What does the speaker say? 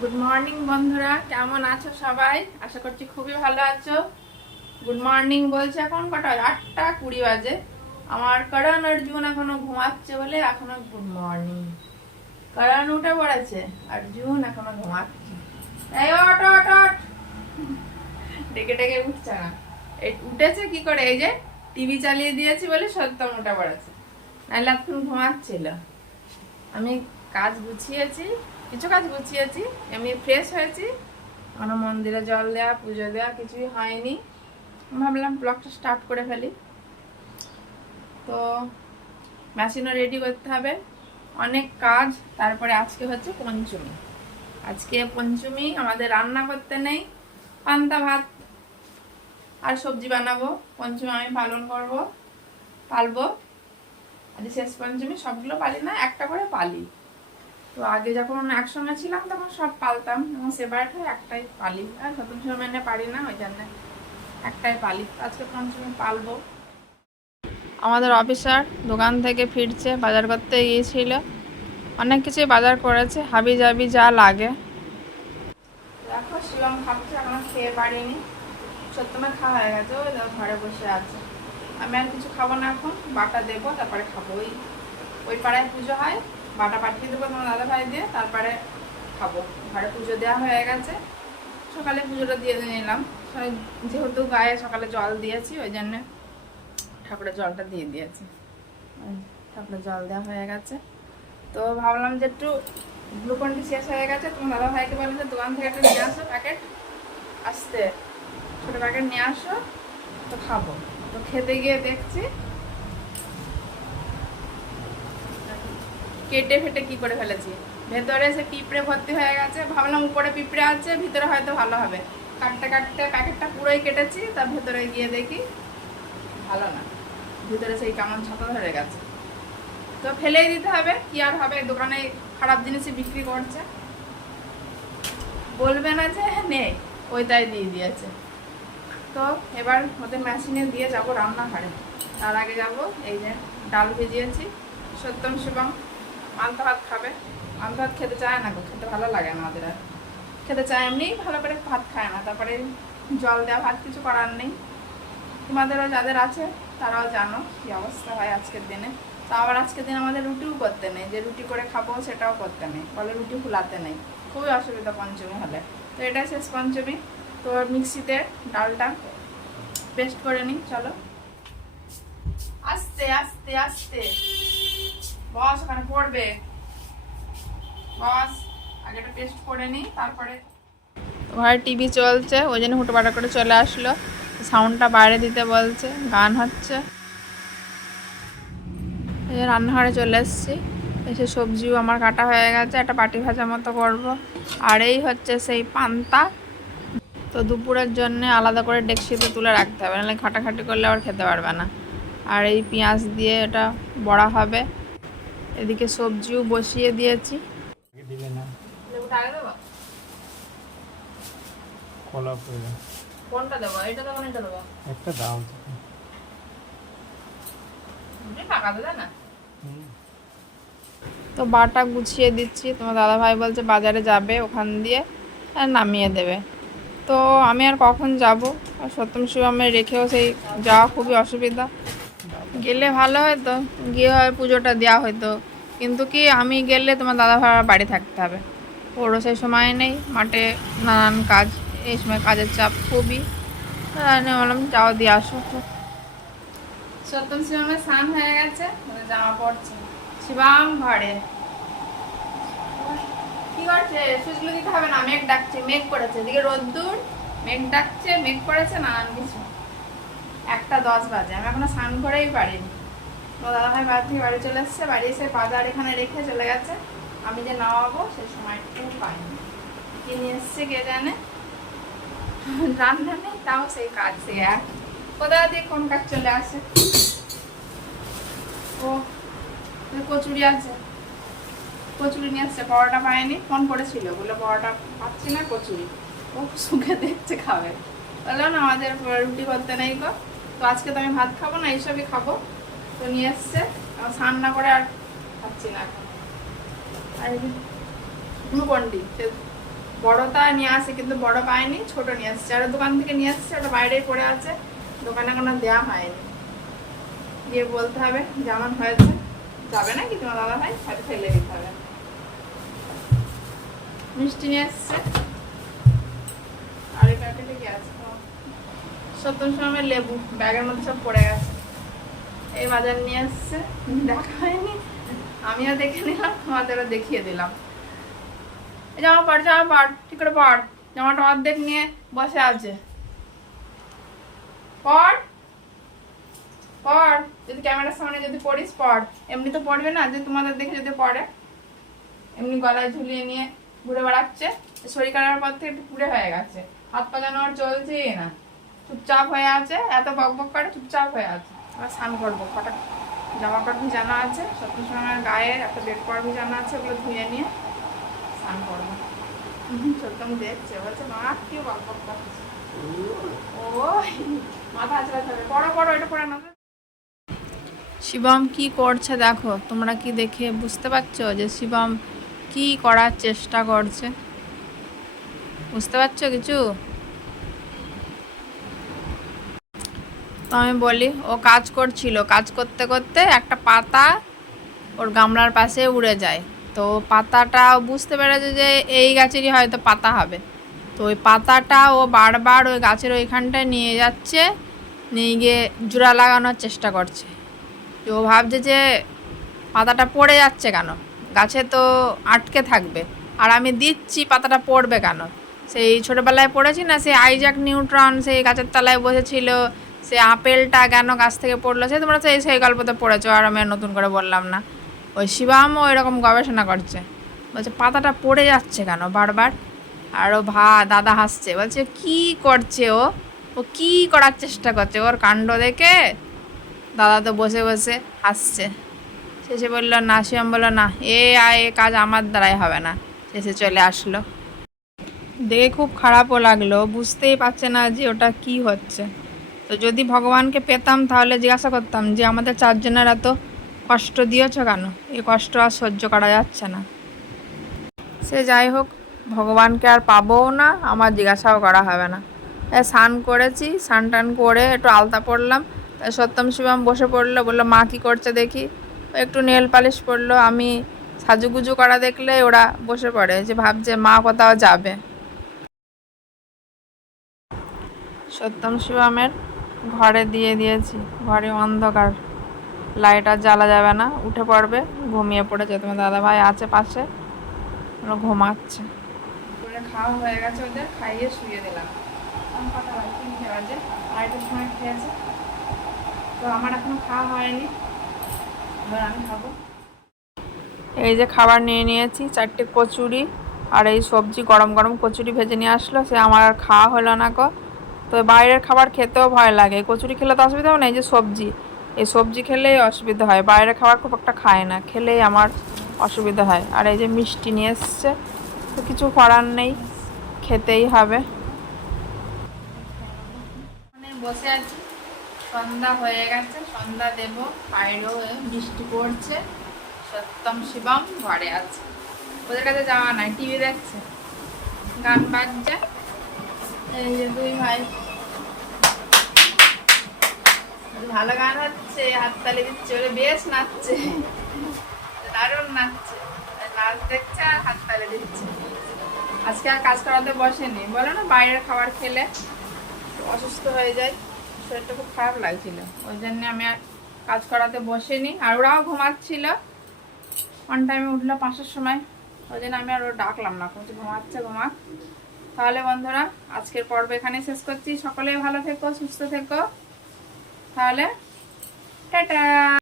Good morning বন্ধুরা, কেমন আছো সবাই? আশা করছি খুবই ভালো আছো। গুড মর্নিং বলছে, এখন কটা? 8:20 বাজে। আমার করণ অর্জুন এখনো ঘুমাচ্ছে বলে এখনো গুড মর্নিং। করণ উঠে পড়েছে, অর্জুন এখনো ঘুমাচ্ছে। এই ওঠ ওঠ ওঠ, ডেকে ডেকে উঠছে না। এই উঠেছে কি করে? এই যে টিভি চালিয়ে দিয়েছি বলে সত্যম উঠে পড়েছে, নাহলে এখন ঘুমাচ্ছিল। আমি কাজ গুছিয়েছি, কিছু কাজ গুছিয়েছি, এমনি ফ্রেশ হয়েছি। আমার মন্দিরে জল দেওয়া, পুজো দেওয়া কিছুই হয়নি। ভাবলাম ব্লগটা স্টার্ট করে ফেলি। তো মেশিনও রেডি করতে হবে, অনেক কাজ। তারপরে আজকে হচ্ছে পঞ্চমী। আজকে পঞ্চমী, আমাদের রান্না করতে নেই, পান্তা ভাত আর সবজি বানাবো। পঞ্চমী আমি পালবো। আজ শেষ পঞ্চমী, সবগুলো পালি না, একটা করে পালি। তো আগে যখন একসঙ্গে ছিলাম তখন সব পালতাম, এবং সেপারেট হয়ে একটাই পালি। আর প্রথম সময় মেনে পারি না, ওই জন্য একটাই পালি। আজকে পঞ্চমী পালবো। আমাদের অফিসার দোকান থেকে ফিরছে, বাজার করতে গিয়েছিল, অনেক কিছুই বাজার করেছে, হাবি জাবি যা লাগে। দেখো শিবম খাচ্ছে, এখনো খেয়ে পারিনি। সত্যমে খাওয়া হয়ে গেছে, ওই ঘরে বসে আছে। আমি আর কিছু খাবো না, এখন বাটা দেবো, তারপরে খাবো। ওই পাড়ায় পুজো হয়, বাটা পাঠিয়ে দেবো তোমার দাদা ভাই দিয়ে, তারপরে খাবো। ঘরে পুজো দেওয়া হয়ে গেছে, সকালে পুজোটা দিয়ে নিলাম। যেহেতু গায়ে সকালে জল দিয়েছি, ওই জন্য ঠাকুরের জলটা দিয়ে দিয়েছি। ঠাকুরের জল দেওয়া হয়ে গেছে। তো ভাবলাম যে একটু গ্লুকন্ডি শেষ হয়ে গেছে, তোমার দাদা ভাইকে বললাম যে দোকান থেকে একটু নিয়ে আসো প্যাকেট, আসতে ছোটো প্যাকেট নিয়ে আসো, তো খাবো। তো খেতে গিয়ে দেখছি কেটে ফেটে কি করে ফেলেছি, ভেতরে সে পিঁপড়ে ভর্তি হয়ে গেছে। ভাবলাম উপরে পিঁপড়ে আছে, ভিতরে হয়তো ভালো হবে। কাটতে কাটতে প্যাকেটটা পুরোই কেটেছি, তার ভেতরে গিয়ে দেখি ভালো না, ভিতরে সেই কেমন ছাতা ধরে গেছে। তো ফেলেই দিতে হবে, কি আর হবে, দোকানে খারাপ জিনিসই বিক্রি করছে, বলবে না যে নেই, ওইটাই দিয়ে দিয়েছে। তো এবার ওদের মেশিনে দিয়ে যাব রান্নাঘরে। তার আগে যাব, এই যে ডাল ভিজিয়েছি, সত্যম শিবম পান্তা ভাত খাবে। পান্তা ভাত খেতে চায় না গো, খেতে ভালো লাগে না ওদের, আর খেতে চায়, এমনি ভালো করে ভাত খায় না। তারপরে জল দেওয়া ভাত, কিছু করার নেই। তোমাদেরও যাদের আছে তারাও জানো কি অবস্থা হয় আজকের দিনে। তো আবার আজকের দিন আমাদের রুটিও করতে নেই, যে রুটি করে খাবো সেটাও করতে নেই, বলে রুটি ফুলাতে নেই। খুবই অসুবিধা পঞ্চমী হলে। তো এটা শেষ পঞ্চমী। তো মিক্সিতে ডালটা পেস্ট করে নিই, চলো। আস্তে আস্তে আস্তে বস, ওখানে পড়বে বস। আগে একটা পেস্ট করে নিই, তারপরে ঘরে টিভি চলছে, ওই জন্য হুটোপাটা করে চলে আসলো। সাউন্ডটা বাইরে দিতে বলছে, গান হচ্ছে। এই রান্নাঘরে চলে এসেছি, এসে সবজিও আমার কাটা হয়ে গেছে, একটা পাটি ভাজা মতো করব। আর এই হচ্ছে সেই পান্তা। তো দুপুরের জন্য আলাদা করে ডেকচিতে তুলে রাখতে হবে, নাহলে খাটাখাটি করলে আবার খেতে পারবে না। আর এই পেঁয়াজ দিয়ে এটা বড়া হবে। এদিকে সবজিও বসিয়ে দিয়েছি। কোনটা দেবো? এটা দেবো না এটা দেবো? একটা দাও, টাকা দেবে না। তো বাটা গুছিয়ে দিচ্ছি, তোমার দাদাভাই বলছে বাজারে যাবে, ওখান দিয়ে নামিয়ে দেবে। তো আমি আর কখন যাব, আর সত্যম শিবমে রেখেও সেই যাওয়া খুবই অসুবিধা। গেলে ভালো হতো, গিয়ে হয় পুজোটা দেওয়া হতো, কিন্তু কি আমি গেলে তোমার দাদাভাই বাড়ি থাকতে হবে, ওরও সেই সময় নেই, মাঠে নানান কাজ, এই সময় কাজের চাপ খুবই। বললাম যাও দিয়ে আসো। সত্যম শিবমের স্নান হয়ে গেছে, জামা পড়ছে। শিবাম ঘরে কি করছে? সুইচগুলো দিতে হবে না, মেঘ ডাকছে, মেঘ করেছে, এদিকে রোদ্দুর, মেঘ ডাকছে, মেঘ করেছে, নানান কিছু। 1:10 বাজে, আমি এখনো স্নান করেই পারিনি। তো দাদাভাই বাড়ি থেকে বাড়ি চলে এসছে, বাড়ি এসে বাজার এখানে রেখে চলে গেছে। আমি যে নামাবো সেই সময়টুকু পাইনি, কি নিয়ে এসছে কে জানে। রান্না নেই, তাও সেই কাজ, সে এক কোথা দিয়ে কোন কাজ চলে আসে। ও কচুরি আছে, কচুরি নিয়ে আসছে, পরোটা পায়নি, ফোন করেছিল, বলে পরোটা পাচ্ছি না, কচুরি। ও শুকে দেখছে খাবে, বললো না আমাদের রুটি করতে নেই গো। তো আজকে তো আমি ভাত খাবো না, এইসবই খাবো। তো নিয়ে এসছে, স্নান না করে আর খাচ্ছি না এখন। আর গ্লুকন্ডি বড়টা নিয়ে আসে কিন্তু বড় পায়নি, ছোট নিয়ে আসছে। আর দোকান থেকে নিয়ে আসছে, ওটা বাইরেই পড়ে আছে, দোকানে কোনো দেওয়া হয়নি। গিয়ে বলতে হবে যেমন হয়েছে। যাবে না কি তোমার দাদা ভাই, হয়তো ফেলে দিতে হবে। মিষ্টি নিয়ে আসছে। আর এই প্যাকেটে কি আছে? 70 সময় লেবু ব্যাগের মধ্যে সব পড়ে গেছে। এই বাজার নিয়ে আসছে, দেখা হয়নি, আমিও দেখে নিলাম, তোমাদেরও দেখিয়ে দিলাম। জামা পড় ঠিক করে পড়। জামাটা অর্ধেক নিয়ে বসে আছে। পড় পড়, যদি ক্যামেরার সামনে যদি পড়িস পড়। এমনি তো পড়বে না, যে তোমাদের দেখে যদি পড়ে। এমনি গলায় ঝুলিয়ে নিয়ে ঘুরে বেড়াচ্ছে। শরীর খারাপের পর থেকে একটু পুড়ে হয়ে গেছে, হাত পা যেন আর চলছেই না, চুপচাপ হয়ে আছে। এত বক বক করে চুপচাপ হয়ে আছে। আবার স্নান করবো, ফটা জামা কাপড় ভিজানো আছে, সত্যসময়ের গায়ের একটা বেড কভার ভিজানো আছে, ওগুলো ধুয়ে নিয়ে স্নান করবো। সত্যম দেখছে, বলছে মা কি বক বক করছে। ও মাথা আছড়াতে হবে, বড় বড় এটা পড়ে না। শিবম কি করছে দেখো, তোমরা কি দেখে বুঝতে পারছো যে শিবম কি করার চেষ্টা করছে? বুঝতে পারছো কিছু? তো আমি বলি, ও কাজ করছিল, কাজ করতে করতে একটা পাতা ওর গামলার পাশে উড়ে যায়। তো পাতাটা বুঝতে পেরেছে যে এই গাছেরই হয়তো পাতা হবে। তো ওই পাতাটা ও বারবার ওই গাছের ওইখানটায় নিয়ে যাচ্ছে, নিয়ে গিয়ে জোড়া লাগানোর চেষ্টা করছে। তো ও ভাবছে যে পাতাটা পড়ে যাচ্ছে কেন, গাছে তো আটকে থাকবে, আর আমি দিচ্ছি পাতাটা পড়বে কেন? সেই ছোটোবেলায় পড়েছি না, সেই আইজ্যাক নিউটন সেই গাছের তলায় বসেছিল, সে আপেলটা কেন গাছ থেকে পড়লো, সে তোমরা সেই গল্পতে পড়েছো, আর আমি নতুন করে বললাম না। ওই শিবামও এরকম গবেষণা করছে, বলছে পাতাটা পড়ে যাচ্ছে কেন বারবার। আর ও দাদা হাসছে, বলছে কি করছে ও কি করার চেষ্টা করছে, ওর কাণ্ড দেখে দাদা তো বসে বসে হাসছে। শেষে বললো না, শিবম বললো না, এ কাজ আমার দ্বারাই হবে না। শেষে চলে আসলো। দেখে খুব খারাপও লাগলো, বুঝতেই পারছে না যে ওটা কি হচ্ছে। তো যদি ভগবানকে পেতাম তাহলে জিজ্ঞাসা করতাম যে আমাদের চারজনের এত কষ্ট দিয়েছ কেন, এই কষ্ট আর সহ্য করা যাচ্ছে না। সে যাই হোক, ভগবানকে আর পাবোও না, আমার জিজ্ঞাসাও করা হবে না। স্নান করেছি, স্নান টান করে একটু আলতা পরলাম। তাই সত্যম শিবম বসে পড়লো, বললো মা কী করছে দেখি। একটু নেল পালিশ পরলো। আমি সাজুগুজু করা দেখলে ওরা বসে পড়ে, যে ভাবছে মা কোথাও যাবে। সত্যম শিবমের ঘরে দিয়ে দিয়েছি, ঘরে অন্ধকার, লাইট আর জ্বালা যাবে না, উঠে পড়বে, ঘুমিয়ে পড়েছে। তোমার দাদা ভাই আছে পাশে, ওরা ঘুমাচ্ছে। খাওয়া হয়ে গেছে, ওদের খাইয়ে শুয়ে দিলাম। কটা বাজে? 3টে বাজে, 2:30টার সময় খেয়েছে। তো আমার এখনো খাওয়া হয়নি, এবার আমি খাবো। এই যে খাবার নিয়ে নিয়েছি, 4টে কচুরি আর এই সবজি, গরম গরম কচুরি ভেজে নিয়ে আসলো, সে আমার আর খাওয়া হলো না গো। তো বাইরের খাবার খেতেও ভয় লাগে, কচুরি খেলে তো অসুবিধা হবে না, এই যে সবজি, এই সবজি খেলেই অসুবিধা হয়, বাইরের খাবার খুব একটা খায় না, খেলেই আমার অসুবিধা হয়। আর এই যে মিষ্টি নিয়ে এসছে, তো কিছু করার নেই, খেতেই হবে। বসে আছি, সন্ধ্যা হয়ে গেছে, সন্ধ্যা দেব, বাইরেও বৃষ্টি পড়ছে। সত্যম শিবম ঘরে আছে, ওদের কাছে যাওয়া নাই, টিভি দেখছে, গান বাজছে। এই যে দুই ভাই, ভালো গান হচ্ছে, হাততালি দিচ্ছে, ওরা বেশ নাচছে, দারুণ নাচছে, নাচ দেখছে আর হাততালি দিচ্ছে। আজকে আর কাজ করাতে বসেনি, বলো না বাইরের খাবার খেলে অসুস্থ হয়ে যায়, শরীরটা খুব খারাপ লাগছিল, ওই জন্য আমি আর কাজ করাতে বসেনি। আর ওরাও ঘুমাচ্ছিল, অন টাইমে উঠলো 5টার সময়, ওই জন্য আমি আর ওরা ডাকলাম না, কিন্তু ঘুমাচ্ছে ঘুমাক। তাহলে বন্ধুরা আজকের পর্ব এখানেই শেষ করছি। সকলেই ভালো থেকো, সুস্থ থেকো, তাহলে টাটা।